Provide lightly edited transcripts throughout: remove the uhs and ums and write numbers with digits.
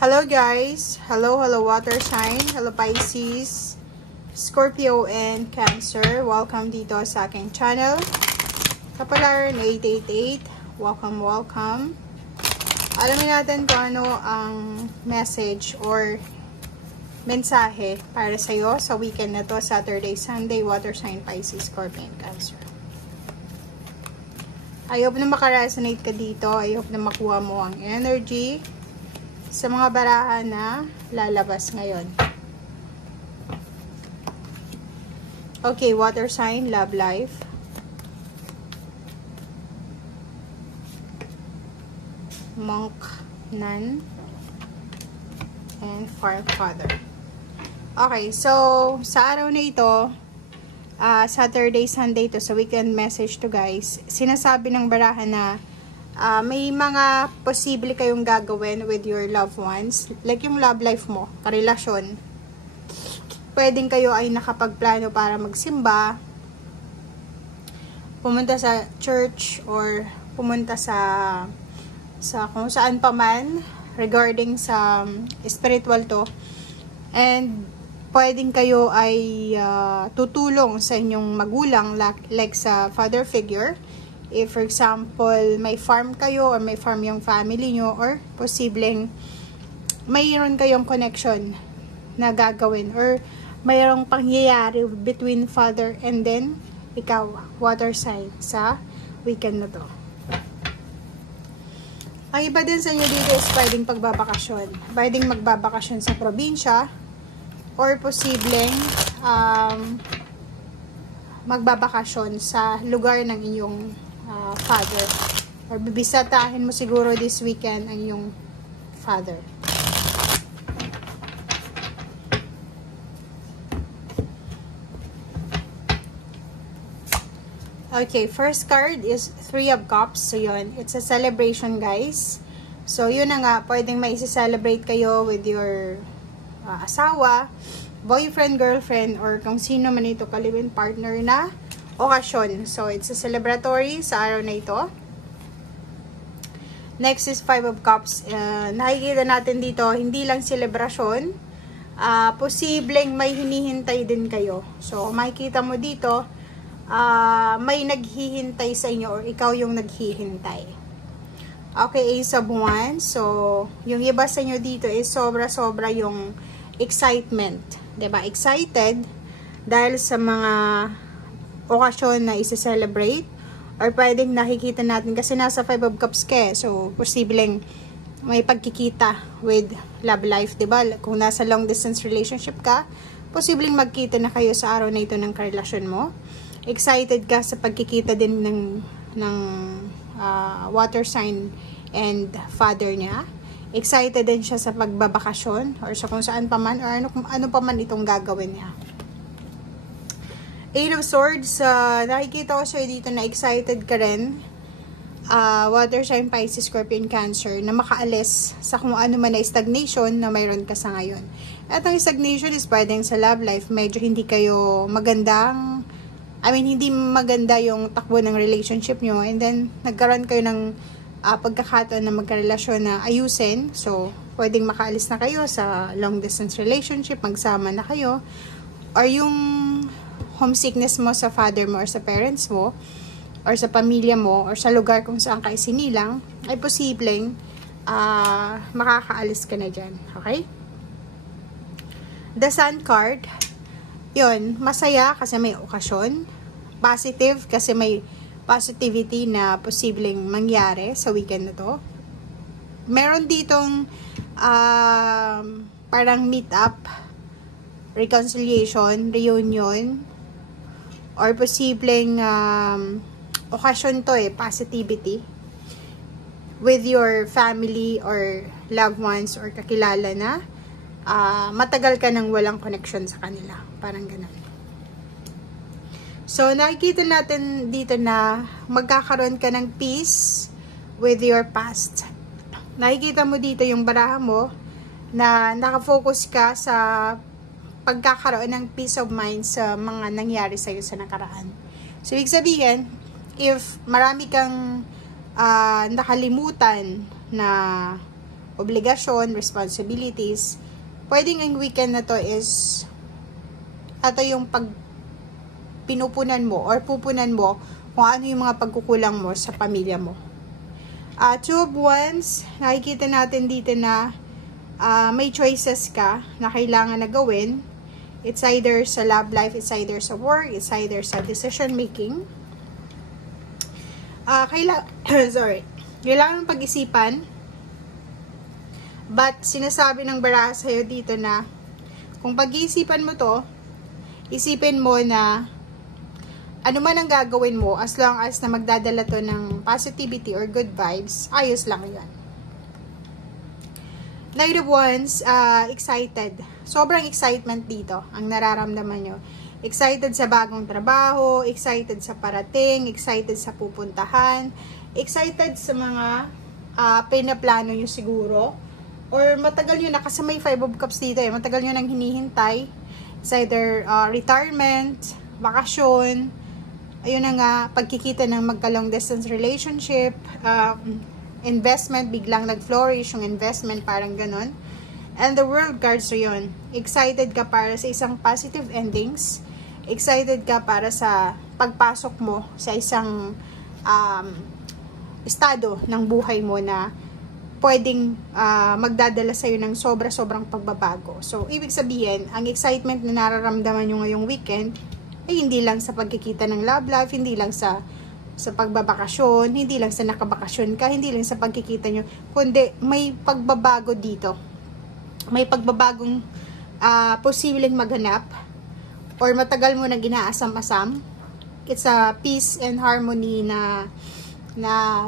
Hello guys! Hello water sign. Hello Pisces, Scorpio, and Cancer. Welcome dito sa aking channel. Kapalaran 888. Welcome. Alamin natin kung ano ang message or mensahe para sa'yo sa weekend na to, Saturday, Sunday, water sign, Pisces, Scorpio, and Cancer. I hope na makaresonate ka dito. I hope na makuha mo ang energy sa mga barahan na lalabas ngayon. Okay, water sign, love life. Monk, Nun, and Father. Okay, so sa araw na ito, Saturday, Sunday to, sa weekend message to guys, sinasabi ng barahan na may mga posible kayong gagawin with your loved ones. Like yung love life mo, karelasyon. Pwedeng kayo ay nakapagplano para magsimba, pumunta sa church, or pumunta sa kung saan pa man regarding sa spiritual to. And pwedeng kayo ay tutulong sa inyong magulang, like sa father figure. If for example, may farm kayo or may farm yung family nyo, or posibleng mayroon kayong connection na gagawin or mayroong pangyayari between father and then ikaw, water sign, sa weekend na to. Ang iba din sa inyo dito is pwedeng pagbabakasyon. Pwedeng magbabakasyon sa probinsya or posibleng magbabakasyon sa lugar ng inyong father, or bibisatahin mo siguro this weekend ang iyong father. Okay, first card is Three of Cups. So yun, it's a celebration guys. So yun na nga, pwedeng may celebrate kayo with your asawa, boyfriend, girlfriend, or kung sino man ito, kalibin partner na okasyon. So, it's a celebratory sa araw na ito. Next is Five of Cups. Nakikita natin dito, hindi lang selebrasyon, posibleng may hinihintay din kayo. So, makikita mo dito, may naghihintay sa inyo or ikaw yung naghihintay. Okay, Ace of Wands. So, yung iba sa inyo dito is sobra-sobra yung excitement. Diba? Excited dahil sa mga okasyon na isa-celebrate, or pwedeng nakikita natin kasi nasa Five of Cups ka, so posibleng may pagkikita with love life, diba? Kung nasa long distance relationship ka, posibleng magkita na kayo sa araw na ito ng karelasyon mo. Excited ka sa pagkikita din ng water sign and father niya. Excited din siya sa pagbabakasyon or sa kung saan pa man, or ano pa man itong gagawin niya. Eight of Swords, nakikita ko sa'yo dito na excited ka rin, water sign, Pisces, Scorpion, Cancer, na makaalis sa kung ano man na stagnation na mayroon ka sa ngayon. At ang stagnation is pwedeng sa love life, medyo hindi kayo magandang, hindi maganda yung takbo ng relationship nyo, and then nagkaroon kayo ng pagkakataon na magkarelasyon na ayusin. So, pwedeng makaalis na kayo sa long distance relationship, magsama na kayo, or yung homesickness mo sa father mo or sa parents mo or sa pamilya mo or sa lugar kung saan ka isinilang, ay posibleng makakaalis ka na dyan. Okay? The Sun card, yun, masaya kasi may okasyon. Positive kasi may positivity na posibleng mangyari sa weekend na to. Meron ditong parang meet up, reconciliation, reunion, or posibleng okasyon to positivity with your family or loved ones or kakilala na matagal ka nang walang connection sa kanila. Parang ganun. So, nakikita natin dito na magkakaroon ka ng peace with your past. Nakikita mo dito yung baraha mo na nakafocus ka sa pagkakaroon ng peace of mind sa mga nangyari sa iyo sa nakaraan. So, ibig sabihin, if marami kang nakalimutan na obligasyon, responsibilities. Pwedeng ang weekend na to is ito yung pinupunan mo or pupunan mo kung ano yung mga pagkukulang mo sa pamilya mo. Two of Wands, nakikita natin dito na may choices ka na kailangan na gawin. It's either sa love life, it's either sa work, it's either sa decision making. Kailangan pag-isipan. But sinasabi ng baraha sa'yo dito na kung pag-iisipan mo to, isipin mo na ano man ang gagawin mo, as long as na magdadala to ng positivity or good vibes, ayos lang yan. Knight of Wands, excited. Sobrang excitement dito ang nararamdaman nyo. Excited sa bagong trabaho, excited sa parating, excited sa pupuntahan, excited sa mga pinaplano nyo siguro. Or matagal nyo na, kasi may 5 of Cups dito matagal nyo nang hinihintay. It's either retirement, bakasyon, ayun na nga, pagkikita ng magka-long distance relationship, investment, biglang nag-flourish yung investment, parang ganon. And the World cards so yun. Excited ka para sa isang positive endings. Excited ka para sa pagpasok mo sa isang estado ng buhay mo na pwedeng magdadala sa'yo ng sobra-sobrang pagbabago. So, ibig sabihin, ang excitement na nararamdaman nyo ngayong weekend ay hindi lang sa pagkikita ng love life, hindi lang sa pagbabakasyon, hindi lang sa nakabakasyon ka, hindi lang sa pagkikita nyo, kundi may pagbabago dito. May pagbabagong posibleng maghanap or matagal mo na ginaasam-asam. It's a peace and harmony na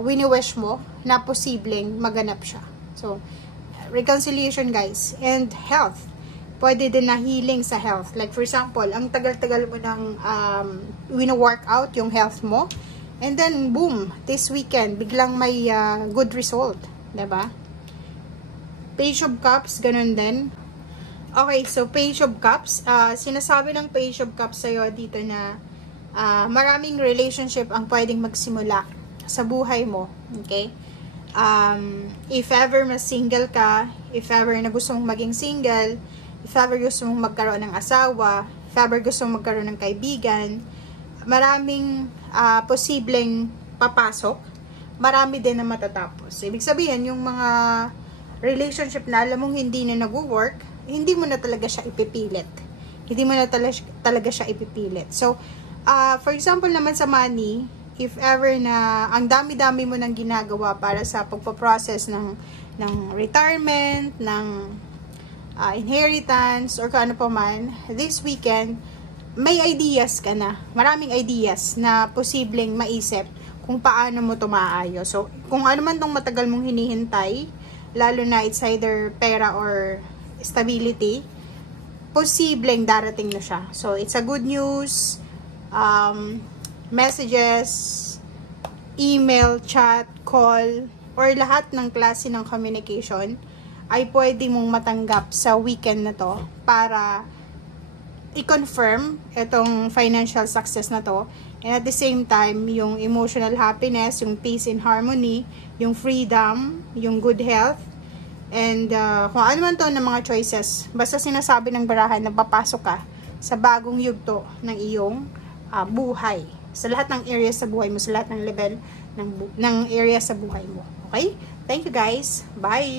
wini-wish mo na posibleng maganap siya. So, reconciliation guys. And health. Pwede din na healing sa health. Like for example, ang tagal-tagal mo nang wino-workout yung health mo. And then, boom, this weekend, biglang may good result. Diba? Page of Cups, ganun din. Okay, so Page of Cups. Sinasabi ng Page of Cups sa'yo dito na maraming relationship ang pwedeng magsimula sa buhay mo. Okay? If ever mas single ka, if ever na gusto mong maging single, if ever gusto mong magkaroon ng asawa, if ever gusto mong magkaroon ng kaibigan, maraming posibleng papasok, marami din na matatapos. Ibig sabihin, yung mga relationship na alam mong hindi na nag-work, hindi mo na talaga siya ipipilit. Hindi mo na talaga siya ipipilit. So, for example naman sa money, if ever na ang dami-dami mo nang ginagawa para sa pagpaprocess ng retirement, ng inheritance, or kung ano pa man, this weekend, may ideas ka na. Maraming ideas na posibleng maisip kung paano mo ito maayos. So, kung ano man itong matagal mong hinihintay, lalo na it's either pera or stability, posibleng darating na siya. So, it's a good news, messages, email, chat, call, or lahat ng klase ng communication ay pwede mong matanggap sa weekend na to para i-confirm itong financial success na to, and at the same time, yung emotional happiness, yung peace and harmony, yung freedom, yung good health, and kung ano man to ng mga choices, basta sinasabi ng barahan na papasok ka sa bagong yugto ng iyong buhay. Sa lahat ng area sa buhay mo, sa lahat ng level ng area sa buhay mo. Okay? Thank you guys. Bye!